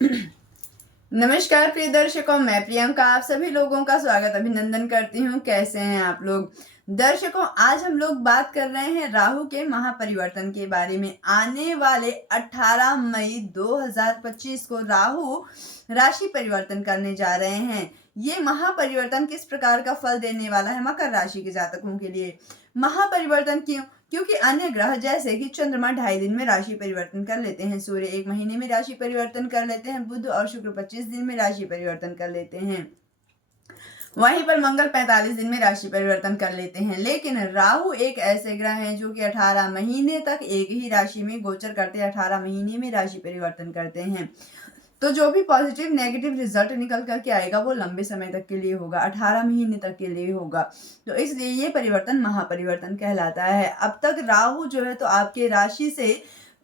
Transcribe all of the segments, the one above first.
नमस्कार प्रिय दर्शकों, मैं प्रियंका आप सभी लोगों का स्वागत अभिनंदन करती हूँ। कैसे हैं आप लोग? दर्शकों, आज हम लोग बात कर रहे हैं राहु के महापरिवर्तन के बारे में। आने वाले 18 मई 2025 को राहु राशि परिवर्तन करने जा रहे हैं। ये महापरिवर्तन किस प्रकार का फल देने वाला है मकर राशि के जातकों के लिए? महापरिवर्तन क्यों? क्योंकि अन्य ग्रह जैसे कि चंद्रमा 2.5 दिन में राशि परिवर्तन कर लेते हैं, सूर्य 1 महीने में राशि परिवर्तन कर लेते हैं, बुध और शुक्र 25 दिन में राशि परिवर्तन कर लेते हैं, वहीं पर मंगल 45 दिन में राशि परिवर्तन कर लेते हैं। लेकिन राहु एक ऐसे ग्रह हैं जो कि 18 महीने तक एक ही राशि में गोचर करते हैं, 18 महीने में राशि परिवर्तन करते हैं। तो जो भी पॉजिटिव नेगेटिव रिजल्ट निकल करके आएगा वो लंबे समय तक के लिए होगा, 18 महीने तक के लिए होगा। तो इसलिए ये परिवर्तन महापरिवर्तन कहलाता है। अब तक राहु जो है तो आपके राशि से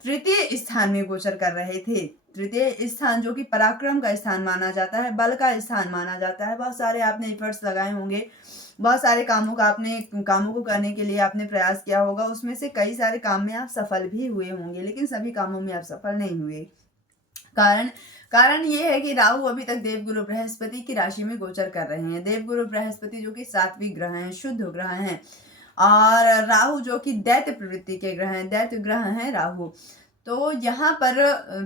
तृतीय स्थान में गोचर कर रहे थे। तृतीय स्थान जो कि पराक्रम का स्थान माना जाता है, बल का स्थान माना जाता है। बहुत सारे आपने एफर्ट्स लगाए होंगे, बहुत सारे कामों को करने के लिए आपने प्रयास किया होगा, उसमें से कई सारे काम में आप सफल भी हुए होंगे, लेकिन सभी कामों में आप सफल नहीं हुए। कारण कारण ये है कि राहु अभी तक देवगुरु बृहस्पति की राशि में गोचर कर रहे हैं। देवगुरु बृहस्पति जो कि सात्विक ग्रह हैं, शुद्ध ग्रह हैं, और राहु जो कि दैत्य प्रवृत्ति के ग्रह हैं, दैत्य ग्रह हैं राहु। तो यहाँ पर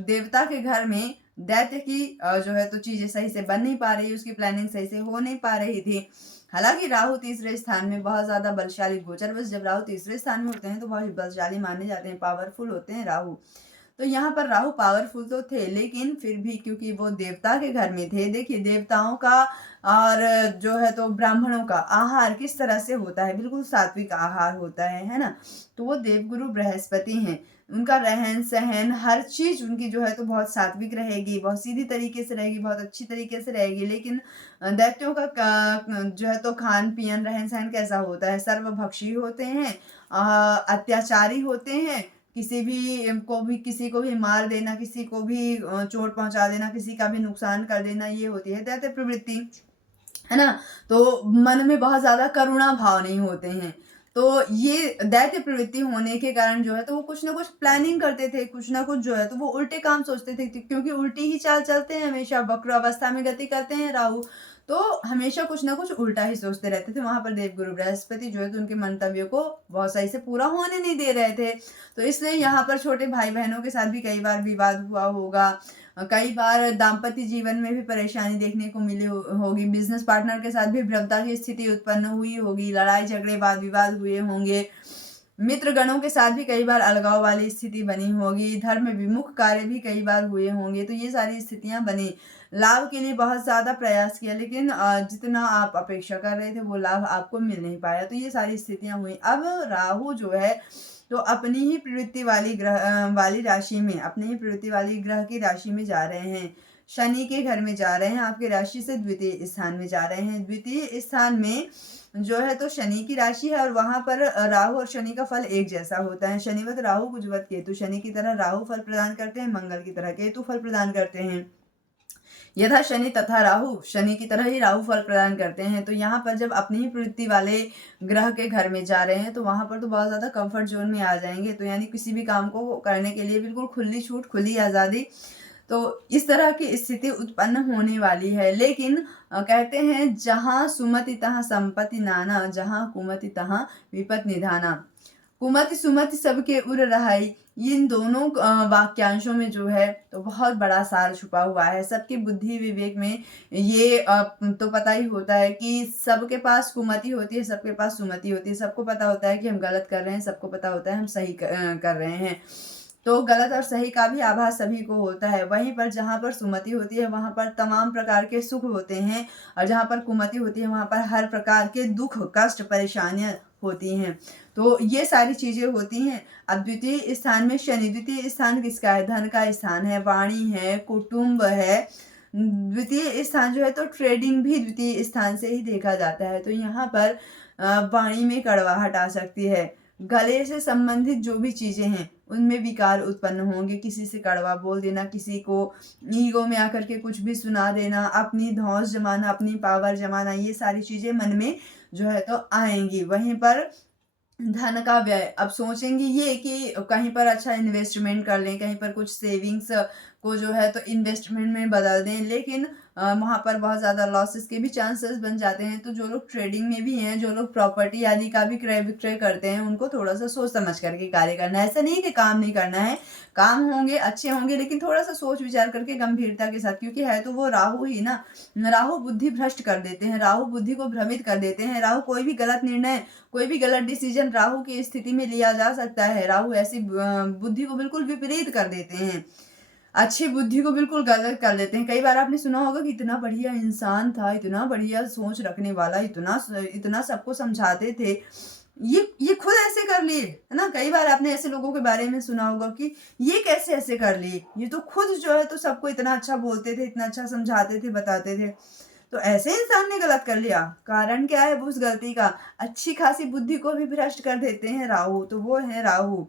देवता के घर में दैत्य की जो है तो चीजें सही से बन नहीं पा रही, उसकी प्लानिंग सही से हो नहीं पा रही थी। हालांकि राहु तीसरे स्थान में बहुत ज्यादा बलशाली गोचर, बस जब राहु तीसरे स्थान में होते हैं तो बहुत बलशाली माने जाते हैं, पावरफुल होते हैं राहु। तो यहाँ पर राहु पावरफुल तो थे, लेकिन फिर भी क्योंकि वो देवता के घर में थे, देखिए देवताओं का और जो है तो ब्राह्मणों का आहार किस तरह से होता है, बिल्कुल सात्विक आहार होता है ना। तो वो देवगुरु बृहस्पति हैं, उनका रहन सहन हर चीज उनकी जो है तो बहुत सात्विक रहेगी, बहुत सीधी तरीके से रहेगी, बहुत अच्छी तरीके से रहेगी। लेकिन दैत्यों का जो है तो खान पियन रहन सहन कैसा होता है, सर्वभक्षी होते हैं, अत्याचारी होते हैं, किसी को भी मार देना, किसी को भी चोट पहुंचा देना, किसी का भी नुकसान कर देना, ये होती है दैत्य प्रवृत्ति, है ना। तो मन में बहुत ज्यादा करुणा भाव नहीं होते हैं। तो ये दैत्य प्रवृत्ति होने के कारण जो है तो वो कुछ ना कुछ प्लानिंग करते थे, कुछ ना कुछ जो है तो वो उल्टे काम सोचते थे, क्योंकि उल्टी ही चाल चलते हैं, हमेशा वक्र अवस्था में गति करते हैं राहु। तो हमेशा कुछ ना कुछ उल्टा ही सोचते रहते थे। वहां पर देवगुरु बृहस्पति जो है तो उनके मंतव्यों को बहुत सही से पूरा होने नहीं दे रहे थे। तो इसलिए यहाँ पर छोटे भाई बहनों के साथ भी कई बार विवाद हुआ होगा, कई बार दाम्पत्य जीवन में भी परेशानी देखने को मिली होगी, बिजनेस पार्टनर के साथ भी विषमता की स्थिति उत्पन्न हुई होगी, लड़ाई झगड़े वाद विवाद हुए होंगे, मित्र गणों के साथ भी कई बार अलगाव वाली स्थिति बनी होगी, धर्म विमुख कार्य भी कई बार हुए होंगे। तो ये सारी स्थितियां बनी। लाभ के लिए बहुत ज्यादा प्रयास किया, लेकिन जितना आप अपेक्षा कर रहे थे वो लाभ आपको मिल नहीं पाया। तो ये सारी स्थितियां हुई। अब राहु जो है तो अपनी ही प्रवृत्ति वाली राशि में, अपनी ही प्रवृत्ति वाली ग्रह की राशि में जा रहे हैं, शनि के घर में जा रहे हैं, आपके राशि से द्वितीय स्थान में जा रहे हैं। द्वितीय स्थान में जो है तो शनि की राशि है, और वहां पर राहु और शनि का फल एक जैसा होता है। शनिवत राहु कुजवत केतु, शनि की तरह राहु फल प्रदान करते हैं, मंगल की तरह केतु फल प्रदान करते हैं। यथा शनि तथा राहु, शनि की तरह ही राहु फल प्रदान करते हैं। तो यहाँ पर जब अपनी ही प्रवृत्ति वाले ग्रह के घर में जा रहे हैं तो वहां पर तो बहुत ज्यादा कंफर्ट जोन में आ जाएंगे। तो यानी किसी भी काम को करने के लिए बिल्कुल खुली छूट, खुली आजादी। तो इस तरह की स्थिति उत्पन्न होने वाली है। लेकिन कहते हैं जहां सुमति तहां संपत्ति नाना, जहां कुमति तहां विपत निधाना। कुमति सुमति सबके उर रहाई, इन दोनों वाक्यांशों में जो है तो बहुत बड़ा सार छुपा हुआ है। सबकी बुद्धि विवेक में ये तो पता ही होता है कि सबके पास कुमति होती है, सबके पास सुमति होती है। सबको पता होता है कि हम गलत कर रहे हैं, सबको पता होता है हम सही कर रहे हैं। तो गलत और सही का भी आभास सभी को होता है। वहीं पर जहाँ पर सुमति होती है वहां पर तमाम प्रकार के सुख होते हैं, और जहाँ पर कुमति होती है वहां पर हर प्रकार के दुख, कष्ट, परेशानियां होती हैं। तो ये सारी चीजें होती हैं। अब द्वितीय स्थान में शनि, द्वितीय स्थान किसका है? धन का स्थान है, वाणी है, कुटुंब है। द्वितीय स्थान जो है तो ट्रेडिंग भी द्वितीय स्थान से ही देखा जाता है। तो यहाँ पर वाणी में कड़वाहट आ सकती है, गले से संबंधित जो भी चीजें हैं उनमें विकार उत्पन्न होंगे। किसी से कड़वा बोल देना, किसी को ईगो में आकर के कुछ भी सुना देना, अपनी धौंस जमाना, अपनी पावर जमाना, ये सारी चीजें मन में जो है तो आएंगी। वहीं पर धन का व्यय, अब सोचेंगे ये कि कहीं पर अच्छा इन्वेस्टमेंट कर लें, कहीं पर कुछ सेविंग्स को जो है तो इन्वेस्टमेंट में बदल दें, लेकिन वहाँ पर बहुत ज़्यादा लॉसेस के भी चांसेस बन जाते हैं। तो जो लोग ट्रेडिंग में भी हैं, जो लोग प्रॉपर्टी आदि का भी क्रय विक्रय करते हैं, उनको थोड़ा-सा सोच समझ करके कार्य करना है। ऐसा नहीं कि काम नहीं करना है, काम होंगे, अच्छे होंगे, लेकिन थोड़ा-सा सोच विचार करके गंभीरता के साथ, क्योंकि है तो वो राहु ही ना। राहु बुद्धि भ्रष्ट कर देते हैं, राहु बुद्धि को भ्रमित कर देते हैं। राहु कोई भी गलत निर्णय, कोई भी गलत डिसीजन राहु की स्थिति में लिया जा सकता है। राहु ऐसी बुद्धि को बिल्कुल विपरीत कर देते हैं। अच्छी बुद्धि को बिल्कुल गलत कर देते हैं। कई बार आपने सुना होगा कि इतना बढ़िया इंसान था, इतना बढ़िया सोच रखने वाला, इतना सबको समझाते थे, ये खुद ऐसे कर लिए, है ना? कई बार आपने ऐसे लोगों के बारे में सुना होगा कि ये कैसे ऐसे कर लिए? ये तो खुद जो है तो सबको इतना अच्छा बोलते थे, इतना अच्छा समझाते थे, बताते थे। तो ऐसे इंसान ने गलत कर लिया। कारण क्या है वो उस गलती का? अच्छी खासी बुद्धि को भी भ्रष्ट कर देते हैं राहु, तो वो है राहु।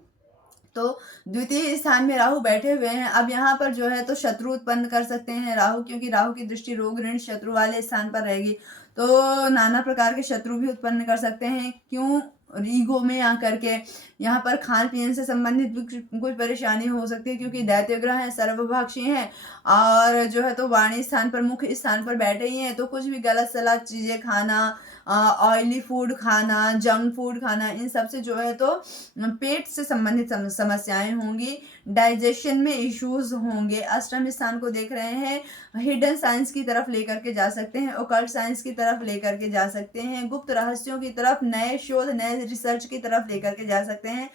तो द्वितीय स्थान में राहु बैठे हुए हैं। अब यहाँ पर जो है तो शत्रु उत्पन्न कर सकते हैं राहु, क्योंकि राहु की दृष्टि रोग ऋण शत्रु वाले स्थान पर रहेगी। तो नाना प्रकार के शत्रु भी उत्पन्न कर सकते हैं। क्यों? ईगो में आकर के यहाँ पर खान पीन से संबंधित भी कुछ परेशानी हो सकती है, क्योंकि दैत्य ग्रह है, सर्वभक्षी हैं और जो है तो वाणी स्थान पर, मुख्य स्थान पर बैठे ही हैं। तो कुछ भी गलत सलत चीजें खाना, ऑयली फूड खाना, जंक फूड खाना, इन सब से जो है तो पेट से संबंधित समस्याएं होंगी, डाइजेशन में इश्यूज होंगे। अष्टम स्थान को देख रहे हैं, हिडन साइंस की तरफ लेकर के जा सकते हैं, ओकल्ट साइंस की तरफ लेकर के जा सकते हैं, गुप्त रहस्यों की तरफ, नए शोध, नए रिसर्च की तरफ लेकर के जा सकते हैं,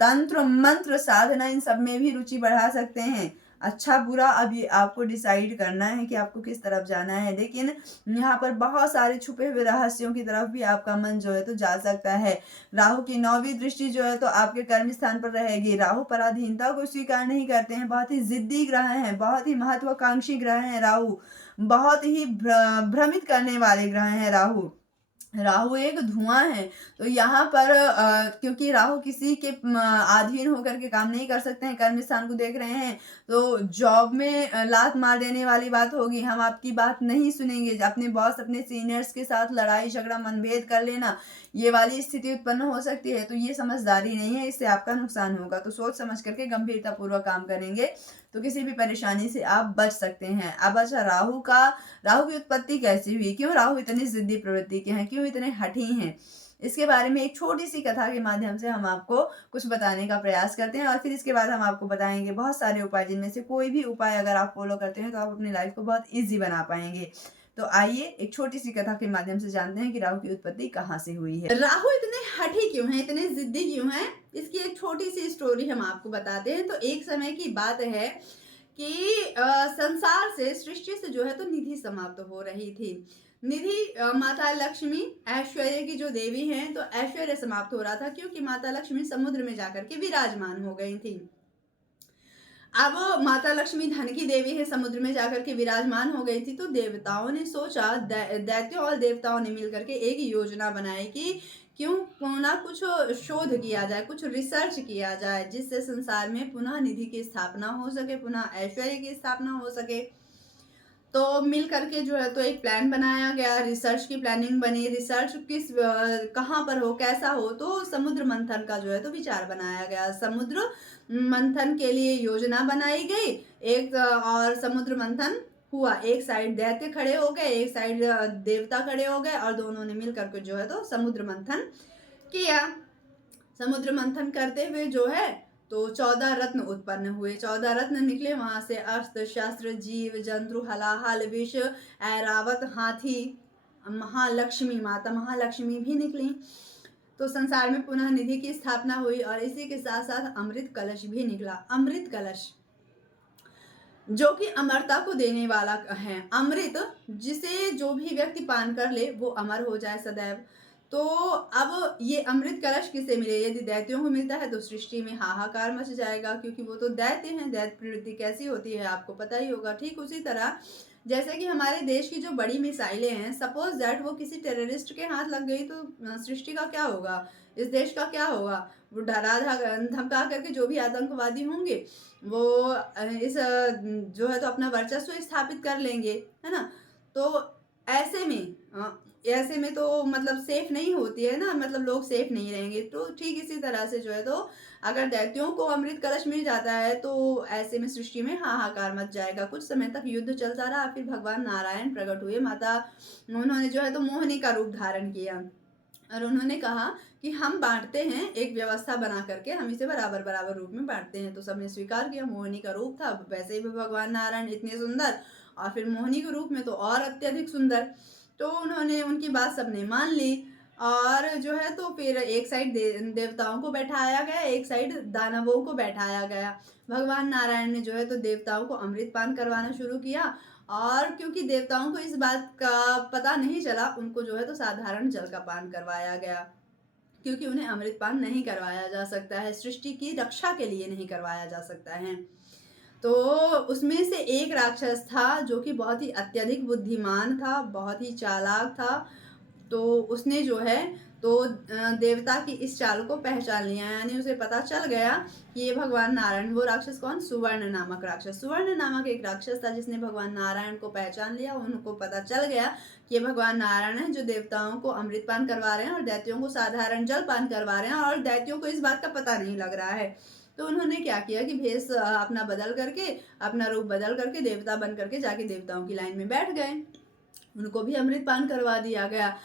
तंत्र मंत्र साधना, इन सब में भी रुचि बढ़ा सकते हैं। अच्छा बुरा अब ये आपको डिसाइड करना है कि आपको किस तरफ जाना है, लेकिन यहाँ पर बहुत सारे छुपे हुए रहस्यों की तरफ भी आपका मन जो है तो जा सकता है। राहु की 9वीं दृष्टि जो है तो आपके कर्म स्थान पर रहेगी। राहु पराधीनता को स्वीकार नहीं करते हैं, बहुत ही जिद्दी ग्रह हैं, बहुत ही महत्वाकांक्षी ग्रह हैं राहु, बहुत ही भ्रमित करने वाले ग्रह हैं राहु। राहु एक धुआं है। तो यहाँ पर क्योंकि राहु किसी के अधीन होकर के काम नहीं कर सकते हैं, कर्म स्थान को देख रहे हैं, तो जॉब में लात मार देने वाली बात होगी। हम आपकी बात नहीं सुनेंगे, अपने बॉस, अपने सीनियर्स के साथ लड़ाई झगड़ा मनभेद कर लेना, ये वाली स्थिति उत्पन्न हो सकती है। तो ये समझदारी नहीं है, इससे आपका नुकसान होगा। तो सोच समझ करके गंभीरता पूर्वक काम करेंगे तो किसी भी परेशानी से आप बच सकते हैं। अब अच्छा, राहु की उत्पत्ति कैसी हुई? क्यों राहु इतनी जिद्दी प्रवृत्ति के हैं? क्यों इतने हठी हैं? इसके बारे में एक छोटी सी कथा के माध्यम से हम आपको कुछ बताने का प्रयास करते हैं और फिर इसके बाद हम आपको बताएंगे बहुत सारे उपाय, जिनमें से कोई भी उपाय अगर आप फॉलो करते हैं तो आप अपनी लाइफ को बहुत ईजी बना पाएंगे। तो आइए एक छोटी सी कथा के माध्यम से जानते हैं कि राहु की उत्पत्ति कहाँ से हुई है। राहु इतने हठी क्यों हैं, इतने जिद्दी क्यों हैं? इसकी एक छोटी सी स्टोरी हम आपको बताते हैं। तो एक समय की बात है कि संसार से, सृष्टि से जो है तो निधि समाप्त हो रही थी। निधि माता लक्ष्मी, ऐश्वर्य की जो देवी हैं, तो ऐश्वर्य समाप्त हो रहा था, क्योंकि माता लक्ष्मी समुद्र में जाकर के विराजमान हो गई थी। अब माता लक्ष्मी धन की देवी है, समुद्र में जाकर के विराजमान हो गई थी। तो देवताओं ने सोचा, दैत्यों और देवताओं ने मिलकर के एक योजना बनाई कि क्यों ना कुछ शोध किया जाए, कुछ रिसर्च किया जाए, जिससे संसार में पुनः निधि की स्थापना हो सके, पुनः ऐश्वर्य की स्थापना हो सके। तो मिल करके जो है तो एक प्लान बनाया गया, रिसर्च की प्लानिंग बनी। रिसर्च किस कहाँ पर हो, कैसा हो, तो समुद्र मंथन का जो है तो विचार बनाया गया। समुद्र मंथन के लिए योजना बनाई गई। एक और समुद्र मंथन हुआ, एक साइड दैत्य खड़े हो गए, एक साइड देवता खड़े हो गए, और दोनों ने मिल करके जो है तो समुद्र मंथन किया। समुद्र मंथन करते हुए जो है तो 14 रत्न उत्पन्न हुए, 14 रत्न निकले वहां से। अस्त्र शस्त्र, जीव जंतु, हलाहल, विष, ऐरावत, हाथी, महालक्ष्मी, माता महालक्ष्मी भी निकली। तो संसार में पुनः निधि की स्थापना हुई, और इसी के साथ साथ अमृत कलश भी निकला। अमृत कलश जो कि अमरता को देने वाला है। अमृत जिसे जो भी व्यक्ति पान कर ले वो अमर हो जाए सदैव। तो अब ये अमृत कलश किसे मिले? यदि दैत्यों को मिलता है तो सृष्टि में हाहाकार मच जाएगा, क्योंकि वो तो दैत्य हैं। दैत्य प्रवृत्ति कैसी होती है आपको पता ही होगा। ठीक उसी तरह जैसे कि हमारे देश की जो बड़ी मिसाइलें हैं, सपोज दैट वो किसी टेररिस्ट के हाथ लग गई तो सृष्टि का क्या होगा, इस देश का क्या होगा? वो डरा धमका करके जो भी आतंकवादी होंगे वो इस जो है तो अपना वर्चस्व स्थापित कर लेंगे, है ना? तो ऐसे में तो मतलब सेफ नहीं होती है ना, मतलब लोग सेफ नहीं रहेंगे। तो ठीक इसी तरह से जो है तो अगर दैत्यों को अमृत कलश मिल जाता है तो ऐसे में सृष्टि में हाहाकार मच जाएगा। कुछ समय तक युद्ध चलता रहा, फिर भगवान नारायण प्रकट हुए। माता उन्होंने जो है तो मोहिनी का रूप धारण किया और उन्होंने कहा कि हम बांटते हैं, एक व्यवस्था बना करके हम इसे बराबर बराबर रूप में बांटते हैं। तो सबने स्वीकार किया। मोहिनी का रूप था, वैसे भी भगवान नारायण इतने सुंदर और फिर मोहिनी के रूप में तो और अत्यधिक सुंदर। तो उन्होंने उनकी बात सबने मान ली और जो है तो फिर एक साइड देवताओं को बैठाया गया, एक साइड दानवों को बैठाया गया। भगवान नारायण ने जो है तो देवताओं को अमृत पान करवाना शुरू किया और क्योंकि देवताओं को इस बात का पता नहीं चला, उनको जो है तो साधारण जल का पान करवाया गया, क्योंकि उन्हें अमृत पान नहीं करवाया जा सकता है, सृष्टि की रक्षा के लिए नहीं करवाया जा सकता है। तो उसमें से एक राक्षस था जो कि बहुत ही अत्यधिक बुद्धिमान था, बहुत ही चालाक था। तो उसने जो है तो देवता की इस चाल को पहचान लिया, यानी उसे पता चल गया कि ये भगवान नारायण। वो राक्षस कौन? सुवर्ण नामक राक्षस। सुवर्ण नामक एक राक्षस था जिसने भगवान नारायण को पहचान लिया। उनको पता चल गया कि ये भगवान नारायण है जो देवताओं को अमृत पान करवा रहे हैं और दैत्यों को साधारण जल पान करवा रहे हैं, और दैत्यों को इस बात का पता नहीं लग रहा है। तो उन्होंने क्या किया कि भेष अपना बदल करके, अपना रूप बदल करके देवता बन करके जाके देवताओं की लाइन में बैठ गए। उनको भी अमृत पान करवा दिया गया।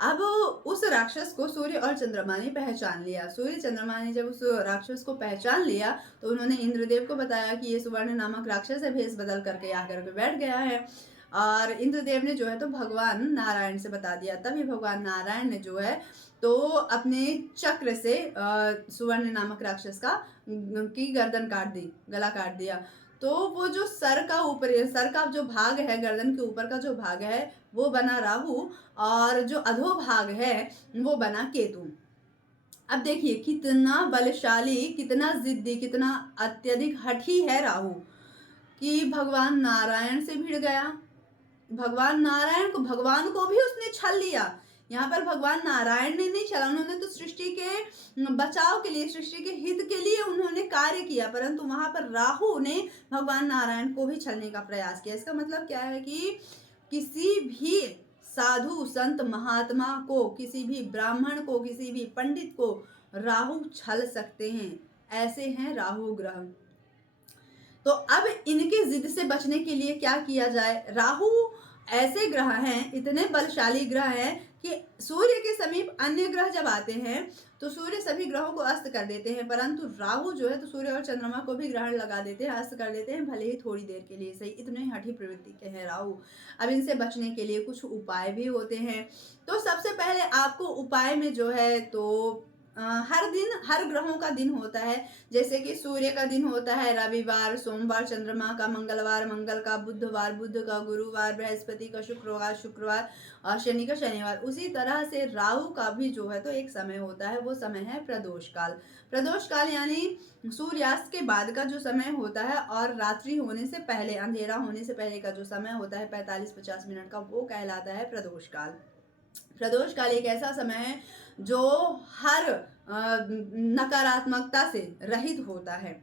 अब उस राक्षस को सूर्य और चंद्रमा ने पहचान लिया। सूर्य चंद्रमा ने जब उस राक्षस को पहचान लिया तो उन्होंने इंद्रदेव को बताया कि ये सुवर्ण नामक राक्षस है, भेष बदल करके आकर के बैठ गया है। और इंद्रदेव ने जो है तो भगवान नारायण से बता दिया। तभी भगवान नारायण ने जो है तो अपने चक्र से सुवर्ण नामक राक्षस की गर्दन काट दी, गला काट दिया। तो वो जो सर का जो भाग है, गर्दन के ऊपर का जो भाग है वो बना राहु, और जो अधोभाग है वो बना केतु। अब देखिए कितना बलशाली, कितना जिद्दी, कितना अत्यधिक हठी है राहु कि भगवान नारायण से भिड़ गया। भगवान को भी उसने छल लिया। यहाँ पर भगवान नारायण ने नहीं छला, उन्होंने तो सृष्टि के बचाव के लिए, सृष्टि के हित के लिए उन्होंने कार्य किया, परंतु वहां पर राहु ने भगवान नारायण को भी छलने का प्रयास किया। इसका मतलब क्या है कि किसी भी साधु संत महात्मा को, किसी भी ब्राह्मण को, किसी भी पंडित को राहु छल सकते हैं। ऐसे हैं राहु ग्रह। तो अब इनके जिद से बचने के लिए क्या किया जाए? राहु ऐसे ग्रह हैं, इतने बलशाली ग्रह हैं कि सूर्य के समीप अन्य ग्रह जब आते हैं तो सूर्य सभी ग्रहों को अस्त कर देते हैं, परंतु राहु जो है तो सूर्य और चंद्रमा को भी ग्रहण लगा देते हैं, अस्त कर देते हैं, भले ही थोड़ी देर के लिए सही। इतने हठी प्रवृत्ति के हैं राहु। अब इनसे बचने के लिए कुछ उपाय भी होते हैं। तो सबसे पहले आपको उपाय में जो है तो हर दिन, हर ग्रहों का दिन होता है। जैसे कि सूर्य का दिन होता है रविवार, सोमवार चंद्रमा का, मंगलवार मंगल का, बुधवार बुध का, गुरुवार बृहस्पति का, शुक्रवार और शनि का शनिवार। उसी तरह से राहु का भी जो है तो एक समय होता है, वो समय है प्रदोष काल। प्रदोष काल यानी सूर्यास्त के बाद का जो समय होता है और रात्रि होने से पहले, अंधेरा होने से पहले का जो समय होता है 45-50 मिनट का, वो कहलाता है प्रदोष काल। प्रदोष काल एक ऐसा समय है जो हर नकारात्मकता से रहित होता है,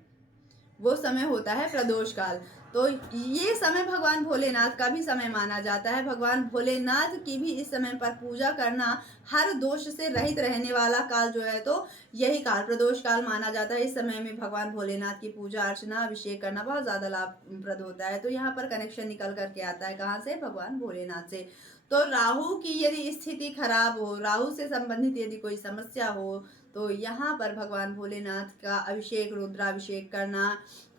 वो समय होता है प्रदोष काल। तो ये समय भगवान भोलेनाथ का भी समय माना जाता है। भगवान भोलेनाथ की भी इस समय पर पूजा करना, हर दोष से रहित रहने वाला काल जो है तो यही काल प्रदोष काल माना जाता है। इस समय में भगवान भोलेनाथ की पूजा अर्चना, अभिषेक करना बहुत ज़्यादा लाभप्रद होता है। तो यहाँ पर कनेक्शन निकल करके आता है, कहाँ से? भगवान भोलेनाथ से। तो राहु की यदि स्थिति खराब हो, राहु से संबंधित यदि कोई समस्या हो, तो यहाँ पर भगवान भोलेनाथ का अभिषेक, रुद्राभिषेक करना,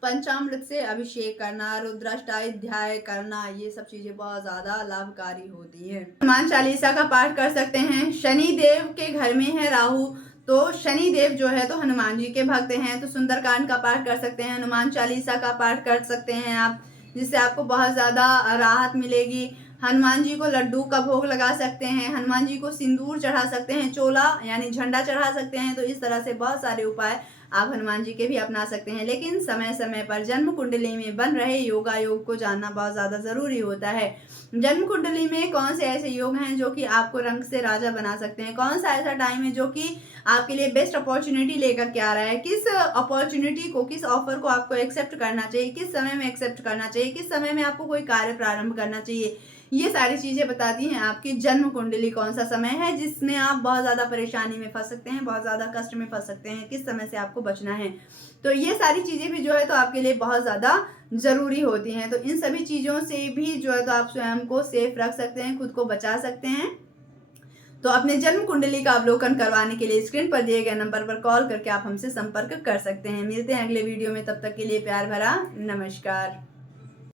पंचामृत से अभिषेक करना, रुद्राष्टाध्याय करना, ये सब चीजें बहुत ज्यादा लाभकारी होती है। हनुमान चालीसा का पाठ कर सकते हैं। शनि देव के घर में है राहु, तो शनि देव जो है तो हनुमान जी के भक्त हैं, तो सुंदरकांड का पाठ कर सकते हैं, हनुमान चालीसा का पाठ कर सकते हैं आप, जिससे आपको बहुत ज्यादा राहत मिलेगी। हनुमान जी को लड्डू का भोग लगा सकते हैं, हनुमान जी को सिंदूर चढ़ा सकते हैं, चोला यानी झंडा चढ़ा सकते हैं। तो इस तरह से बहुत सारे उपाय आप हनुमान जी के भी अपना सकते हैं। लेकिन समय समय पर जन्म कुंडली में बन रहे योगा योग को जानना बहुत ज़्यादा ज़रूरी होता है। जन्म कुंडली में कौन से ऐसे योग हैं जो कि आपको रंग से राजा बना सकते हैं, कौन सा ऐसा टाइम है जो कि आपके लिए बेस्ट अपॉर्चुनिटी लेकर के आ रहा है, किस अपॉर्चुनिटी को, किस ऑफर को आपको एक्सेप्ट करना चाहिए, किस समय में एक्सेप्ट करना चाहिए, किस समय में आपको कोई कार्य प्रारंभ करना चाहिए, ये सारी चीज़ें बताती हैं आपकी जन्म कुंडली कौन सा समय है जिसमें आप बहुत ज़्यादा परेशानी में फंस सकते हैं, बहुत ज़्यादा कष्ट में फंस सकते हैं, किस समय से आपको बचना है। तो ये सारी चीज़ें भी जो है तो आपके लिए बहुत ज़्यादा ज़रूरी होती हैं। तो इन सभी चीज़ों से भी जो है तो आप स्वयं को सेफ रख सकते हैं, खुद को बचा सकते हैं। तो अपने जन्म कुंडली का अवलोकन करवाने के लिए स्क्रीन पर दिए गए नंबर पर कॉल करके आप हमसे संपर्क कर सकते हैं। मिलते हैं अगले वीडियो में, तब तक के लिए प्यार भरा नमस्कार।